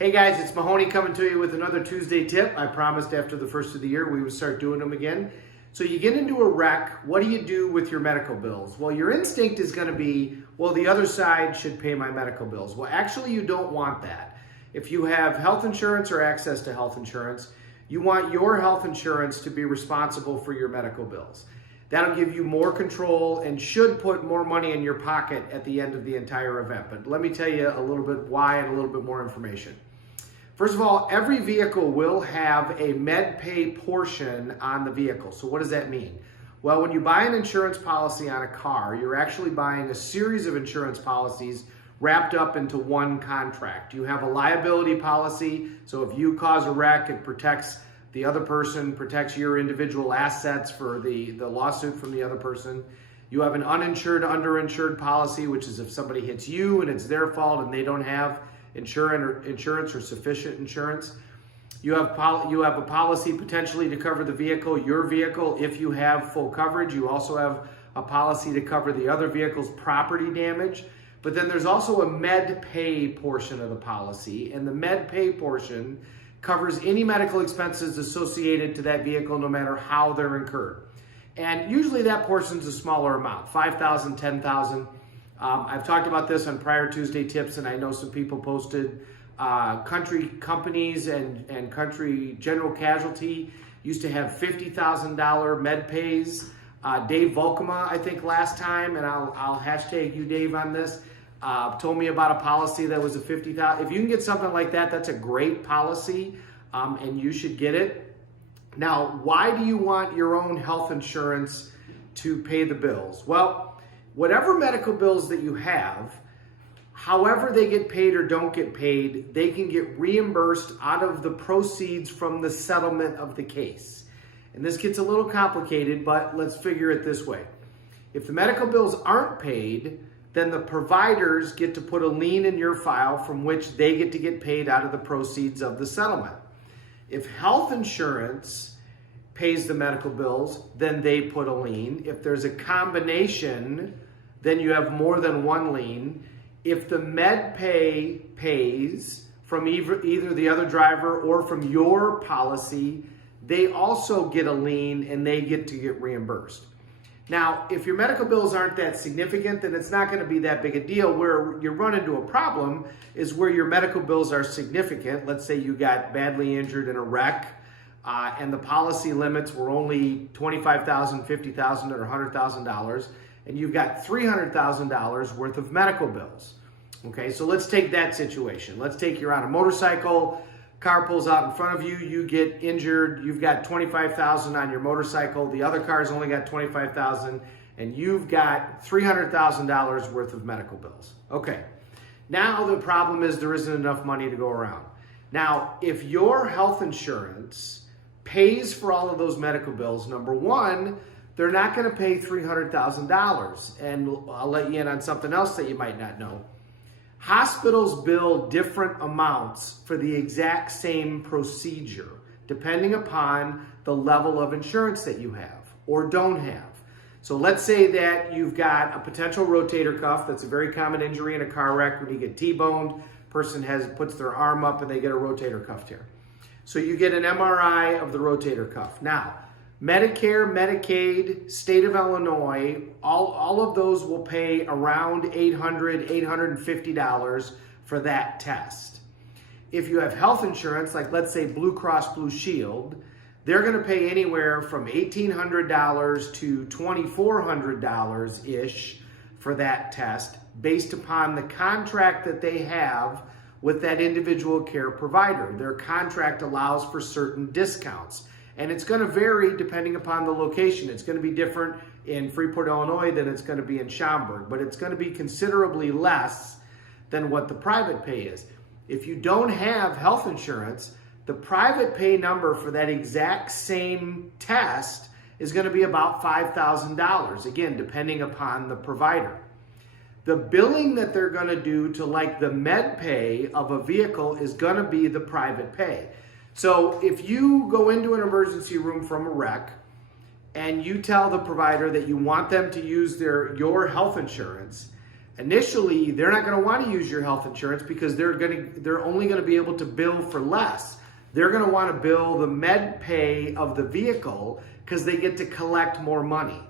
Hey guys, it's Mahoney coming to you with another Tuesday tip. I promised after the first of the year we would start doing them again. So you get into a wreck, what do you do with your medical bills? Well, your instinct is going to be, well, the other side should pay my medical bills. Well, actually you don't want that. If you have health insurance or access to health insurance, you want your health insurance to be responsible for your medical bills. That'll give you more control and should put more money in your pocket at the end of the entire event. But let me tell you a little bit why and a little bit more information. First of all, every vehicle will have a MedPay portion on the vehicle. So what does that mean? Well, when you buy an insurance policy on a car, you're actually buying a series of insurance policies wrapped up into one contract. You have a liability policy, so if you cause a wreck, it protects the other person, protects your individual assets for the lawsuit from the other person. You have an uninsured, underinsured policy, which is if somebody hits you and it's their fault and they don't have insurance or sufficient insurance. You have a policy potentially to cover the vehicle, your vehicle, if you have full coverage. You also have a policy to cover the other vehicle's property damage. But then there's also a MedPay portion of the policy, and the MedPay portion covers any medical expenses associated to that vehicle, no matter how they're incurred. And usually that portion's a smaller amount, $5,000, $10,000. I've talked about this on prior Tuesday tips, and I know some people posted country companies and country general casualty used to have $50,000 med pays. Dave Volkema, I think last time, and I'll hashtag you, Dave, on this, told me about a policy that was a $50,000. If you can get something like that, that's a great policy, and you should get it. Now, why do you want your own health insurance to pay the bills? Well, whatever medical bills that you have, however they get paid or don't get paid, they can get reimbursed out of the proceeds from the settlement of the case. And this gets a little complicated, but let's figure it this way. If the medical bills aren't paid, then the providers get to put a lien in your file from which they get to get paid out of the proceeds of the settlement. If health insurance pays the medical bills, then they put a lien. If there's a combination, then you have more than one lien. If the MedPay pays from either the other driver or from your policy, they also get a lien and they get to get reimbursed. Now, if your medical bills aren't that significant, then it's not going to be that big a deal. Where you run into a problem is where your medical bills are significant. Let's say you got badly injured in a wreck, and the policy limits were only $25,000, $50,000, or $100,000, and you've got $300,000 worth of medical bills. Okay, so let's take that situation. Let's take you're on a motorcycle, car pulls out in front of you, you get injured, you've got $25,000 on your motorcycle, the other car's only got $25,000, and you've got $300,000 worth of medical bills. Okay, now the problem is there isn't enough money to go around. Now, if your health insurance pays for all of those medical bills, number one, they're not going to pay $300,000. And I'll let you in on something else that you might not know. Hospitals bill different amounts for the exact same procedure, depending upon the level of insurance that you have or don't have. So let's say that you've got a potential rotator cuff. That's a very common injury in a car wreck. When you get T-boned, person puts their arm up and they get a rotator cuff tear. So you get an MRI of the rotator cuff. Now, Medicare, Medicaid, state of Illinois, all of those will pay around $800, $850 for that test. If you have health insurance, like let's say Blue Cross Blue Shield, they're going to pay anywhere from $1,800 to $2,400-ish for that test based upon the contract that they have with that individual care provider. Their contract allows for certain discounts. And it's going to vary depending upon the location. It's going to be different in Freeport, Illinois than it's going to be in Schaumburg, but it's going to be considerably less than what the private pay is. If you don't have health insurance, the private pay number for that exact same test is going to be about $5,000, again, depending upon the provider. The billing that they're going to do to like the med pay of a vehicle is going to be the private pay. So if you go into an emergency room from a wreck and you tell the provider that you want them to use your health insurance, Initially, they're not going to want to use your health insurance because they're only going to be able to bill for less. They're going to want to bill the med pay of the vehicle because they get to collect more money.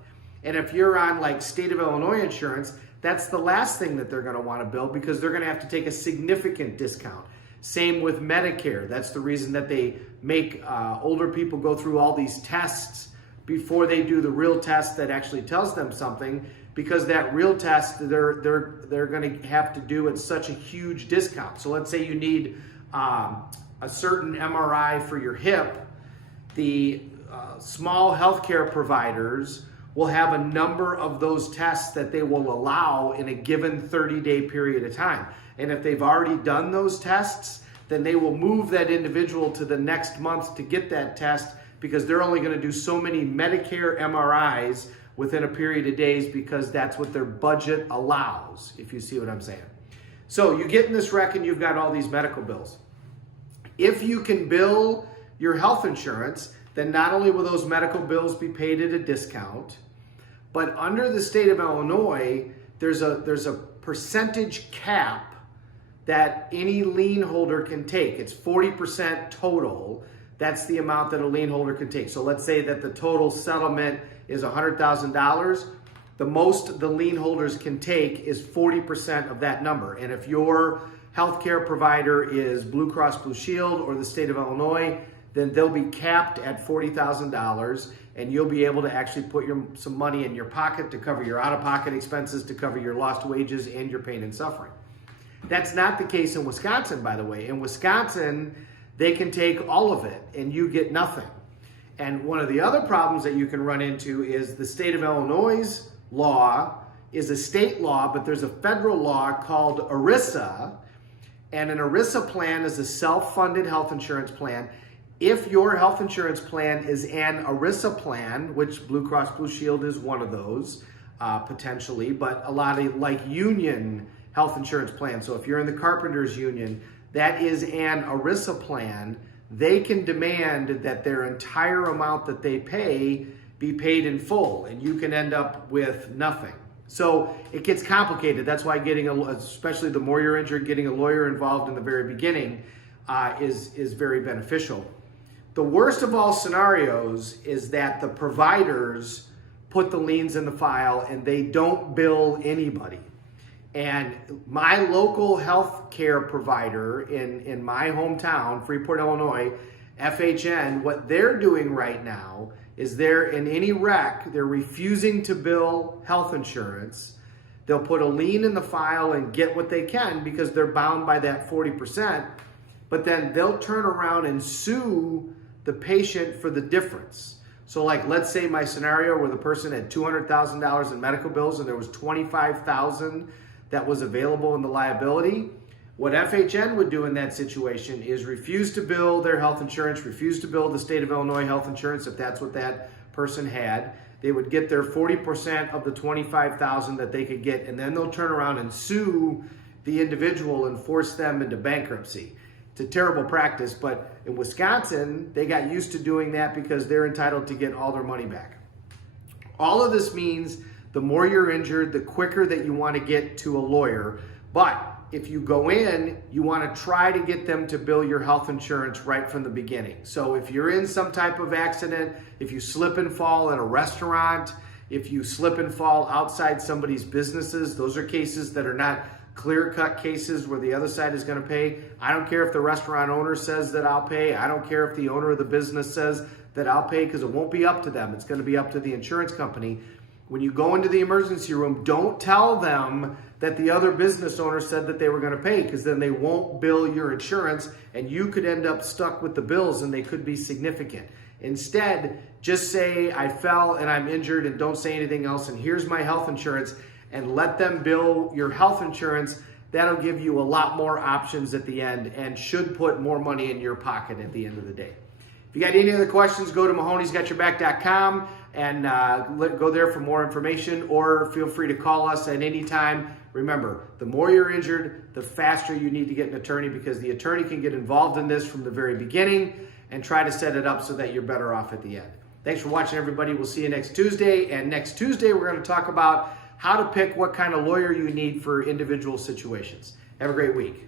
And if you're on like State of Illinois insurance, that's the last thing that they're going to want to bill because they're going to have to take a significant discount. Same with Medicare. That's the reason that they make older people go through all these tests before they do the real test that actually tells them something, because that real test they're going to have to do at such a huge discount. So let's say you need a certain MRI for your hip. The small healthcare providers will have a number of those tests that they will allow in a given 30-day period of time. And if they've already done those tests, then they will move that individual to the next month to get that test, because they're only going to do so many Medicare MRIs within a period of days because that's what their budget allows, if you see what I'm saying. So you get in this wreck and you've got all these medical bills. If you can bill your health insurance, then not only will those medical bills be paid at a discount, but under the state of Illinois, there's a percentage cap that any lien holder can take. It's 40% total. That's the amount that a lien holder can take. So let's say that the total settlement is $100,000. The most the lien holders can take is 40% of that number. And if your healthcare provider is Blue Cross Blue Shield or the state of Illinois, then they'll be capped at $40,000, and you'll be able to actually put some money in your pocket to cover your out-of-pocket expenses, to cover your lost wages and your pain and suffering. That's not the case in Wisconsin, by the way. In Wisconsin, they can take all of it and you get nothing. And one of the other problems that you can run into is the state of Illinois' law is a state law, but there's a federal law called ERISA, and an ERISA plan is a self-funded health insurance plan. If your health insurance plan is an ERISA plan, which Blue Cross Blue Shield is one of those, potentially, but a lot of like union health insurance plans. So if you're in the Carpenters Union, that is an ERISA plan. They can demand that their entire amount that they pay be paid in full, and you can end up with nothing. So it gets complicated. That's why especially the more you're injured, getting a lawyer involved in the very beginning is very beneficial. The worst of all scenarios is that the providers put the liens in the file and they don't bill anybody. And my local health care provider in my hometown, Freeport, Illinois, FHN, what they're doing right now is they're in any wreck, they're refusing to bill health insurance. They'll put a lien in the file and get what they can because they're bound by that 40%, but then they'll turn around and sue the patient for the difference. So like, let's say my scenario where the person had $200,000 in medical bills and there was $25,000 that was available in the liability. What FHN would do in that situation is refuse to bill their health insurance, refuse to bill the state of Illinois health insurance if that's what that person had. They would get their 40% of the $25,000 that they could get, and then they'll turn around and sue the individual and force them into bankruptcy. It's a terrible practice, but in Wisconsin, they got used to doing that because they're entitled to get all their money back. All of this means the more you're injured, the quicker that you want to get to a lawyer. But if you go in, you want to try to get them to bill your health insurance right from the beginning. So if you're in some type of accident, if you slip and fall at a restaurant, if you slip and fall outside somebody's businesses, those are cases that are not clear-cut cases where the other side is going to pay. I don't care if the restaurant owner says that I'll pay. I don't care if the owner of the business says that I'll pay, because it won't be up to them. It's going to be up to the insurance company. When you go into the emergency room, don't tell them that the other business owner said that they were going to pay, because then they won't bill your insurance and you could end up stuck with the bills and they could be significant. Instead, just say, I fell and I'm injured, and don't say anything else, and here's my health insurance, and let them bill your health insurance. That'll give you a lot more options at the end and should put more money in your pocket at the end of the day. If you got any other questions, go to Mahoney'sGotYourBack.com and go there for more information, or feel free to call us at any time. Remember, the more you're injured, the faster you need to get an attorney, because the attorney can get involved in this from the very beginning and try to set it up so that you're better off at the end. Thanks for watching, everybody. We'll see you next Tuesday. And next Tuesday, we're going to talk about how to pick what kind of lawyer you need for individual situations. Have a great week.